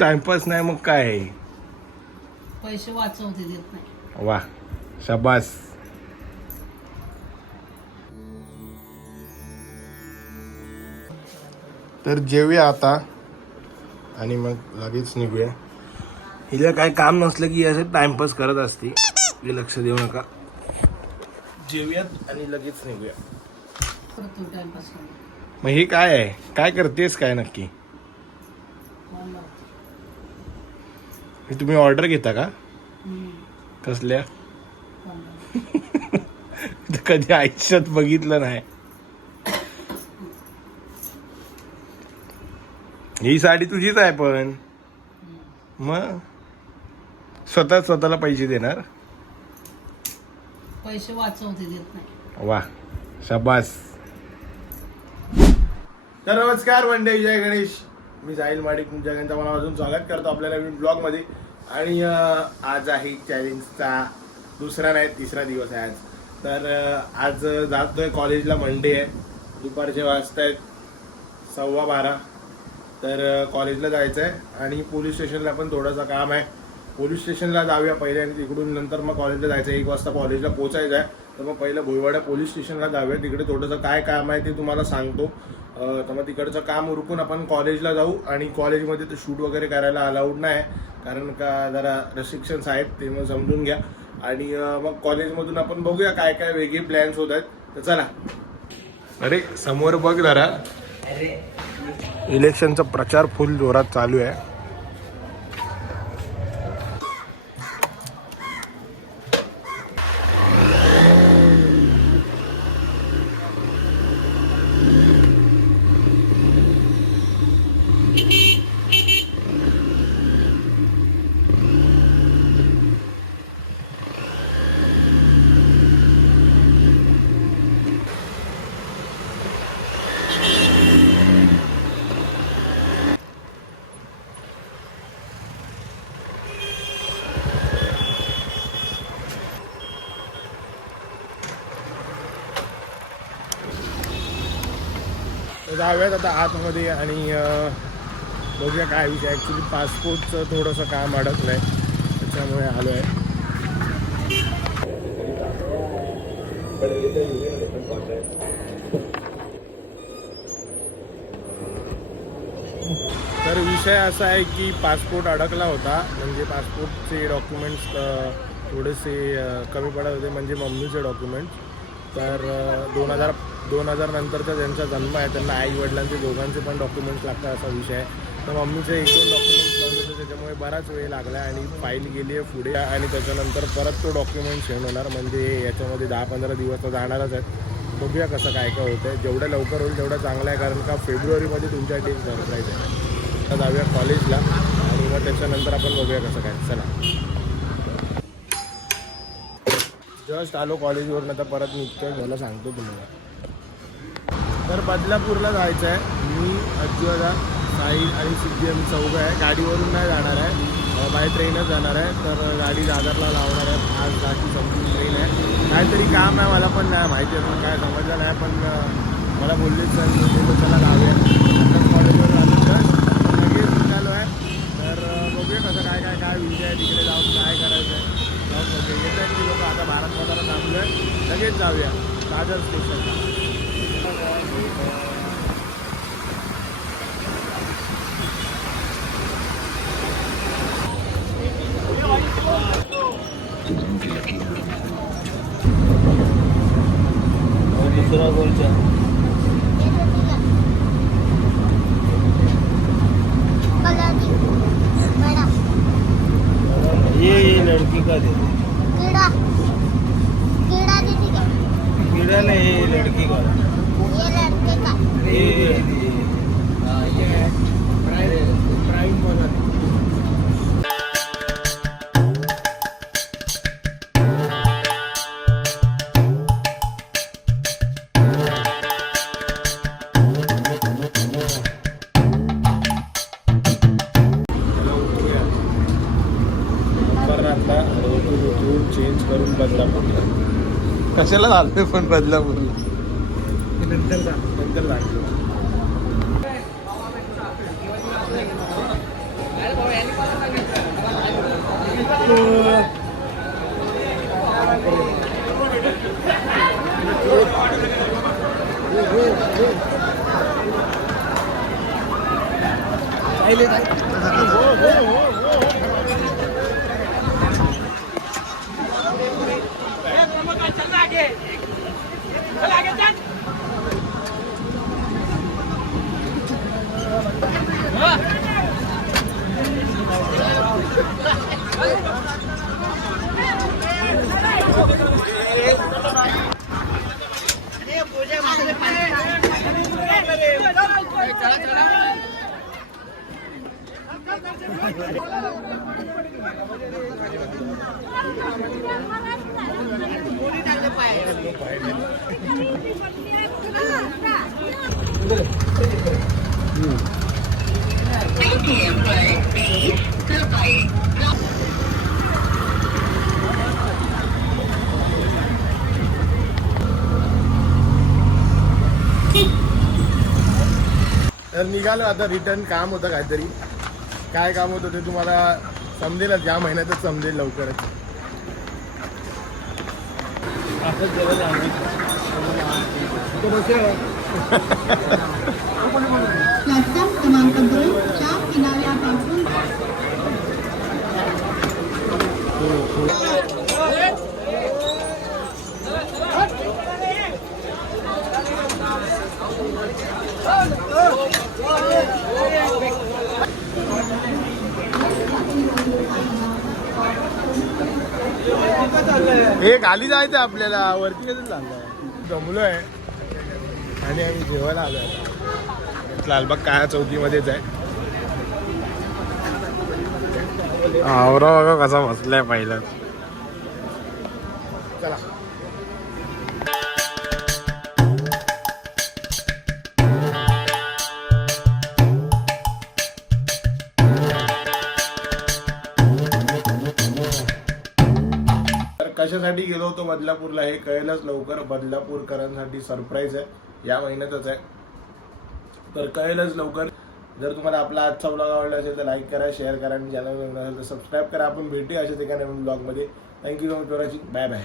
Timepass नाही मग काय आहे? पैसे वाचवते देत नाही. वा, शाबास. तर जेवूया आता आणि मग लगेच निघूया. हिला काय काम नसलं की असं टाइमपास करत असते. हे लक्ष देऊ नका. जेवूयात आणि लगेच निघूया. करतो टाइमपास. मग हे काय आहे? काय करतेस काय नक्की? हे तुम्ही ऑर्डर घेता का? कसल्या? कधी आयुष्यात बघितलं नाही. ही साडी तुझीच आहे पण मग स्वतःला पैसे देणार? पैसे वाचवते देत नाही. वा, शाबास. तर नमस्कार मंडळी, जय गणेश. मी साहिल माडिक तुमच्या सगळ्यांचं मनापासून स्वागत करतो आपल्या नवीन ब्लॉग मध्ये. आणि आज आहे चॅलेंजचा दुसरा नाही तिसरा दिवस आहे आज. तर आज जातोय कॉलेजला. मंडे आहे, दुपारचे वाजतायत 12:15. तर कॉलेजला जायचं आहे आणि पोलीस स्टेशनला पण थोडंसं काम आहे. पोलीस स्टेशनला जाऊया पहिले आणि तिकडून नंतर मग कॉलेजला जायचं आहे. 1 वाजता कॉलेजला पोचायचं आहे. तर मग पहिलं भोईवाडा पोलीस स्टेशनला जाऊया. तिकडे थोडंसं काय काम आहे ते तुम्हाला सांगतो. तर मग तिकडचं काम उरकून आपण कॉलेजला जाऊ. आणि कॉलेजमध्ये तर शूट वगैरे करायला अलाउड नाही, कारण का जरा रेस्ट्रिक्शन्स आहेत, ते मग समजून घ्या. आणि मग कॉलेजमधून आपण बघूया काय काय वेगळे प्लॅन्स होत आहेत. तर चला. अरे समोर बघ जरा, इलेक्शनचा प्रचार फुल जोरात चालू आहे. जाऊयात आता आतमध्ये आणि बघूया काय विषय. ॲक्च्युली पासपोर्टचं थोडंसं काम अडकलं आहे, त्याच्यामुळे आलो आहे. तर विषय असा आहे की पासपोर्ट अडकला होता. म्हणजे पासपोर्टचे डॉक्युमेंट्स थोडेसे कमी पडत होते, म्हणजे मम्मीचे डॉक्युमेंट्स. तर 2000 नंतरचा ज्यांचा जन्म आहे त्यांना आई वडिलांचे दोघांचे पण डॉक्युमेंट्स लागतात, असा विषय आहे. तर मम्मीचे 1-2 डॉक्युमेंट्स लावले होते, त्याच्यामुळे बराच वेळ लागला आणि फाईल गेली आहे पुढे. आणि त्याच्यानंतर परत तो डॉक्युमेंट सेंड होणार. म्हणजे याच्यामध्ये 10-15 दिवस तर जाणारच आहेत. बघूया कसं काय काय होतं आहे. जेवढं लवकर होईल तेवढं चांगलं आहे, कारण का फेब्रुवारीमध्ये तुमच्यासाठी एक सरप्राईज आहे. तर जाऊया कॉलेजला आणि मग त्याच्यानंतर आपण बघूया कसं काय. चला. जस्ट आलो कॉलेजवरून, आता परत निघतोय. मला सांगतो तुम्हाला. तर बदलापूरला जायचं आहे. मी, अज्जूदा, साहिल आणि सिद्धी आम्ही चौघं आहे. गाडीवरून नाही जाणार आहे, बाय ट्रेनच जाणार आहे. तर गाडी दादरला लावणार आहे. आज गाडी समजून ट्रेन आहे. काहीतरी काम आहे, मला पण नाही माहिती आहे, काय समजलं नाही. पण मला बोललेच चला लावूया. आताच कॉलेजवर आलो, जस्ट लगेच निघालो आहे. तर बघूया कसं काय काय काय विषय आहे, तिकडे जाऊन काय करायचं आहे. येत आहेत की लोक. आता भारत बाजारात थांबलो आहे, लगेच जाऊया दादर स्टेशनला. दूसरा गोलचा ये लड़की का दे दे. कीड़ा नहीं, ये लड़की का. ये प्राइम वाला. चेंज करून बदलापूरला. कशाला झालं पण बदलापूरला? नंतर सांगतो. तर निघालो आता रिटर्न. काम होतं काहीतरी. काय काम होतं ते तुम्हाला समजेलच, या महिन्यातच समजेल लवकरच. असंच जेवण आहे. प्लॅटफॉर्म क्रमांक 2 च्या किनाऱ्यापासून हे खाली जायचं आपल्याला, वरती कसं चाललंय. जमलोय आणि आम्ही जेवायला आलोय आता. लालबाग काळ्या चौकीमध्येच आहे. आवरा बघा कसा बसलाय पहिला. चला. कशासाठी गेलो होतो बदलापूरला हे कळेलच लवकर. बदलापूरकरांसाठी सरप्राईज आहे, या महिन्यातच आहे, तर कळेलच लवकर. जर तुम्हाला आपला आजचा ब्लॉग आवडला असेल तर लाईक करा, शेअर करा आणि चॅनल नवीन असेल तर सबस्क्राईब करा. आपण भेटूया अशाच एका नवीन ब्लॉगमध्ये. Thank you so much for watching. Bye bye.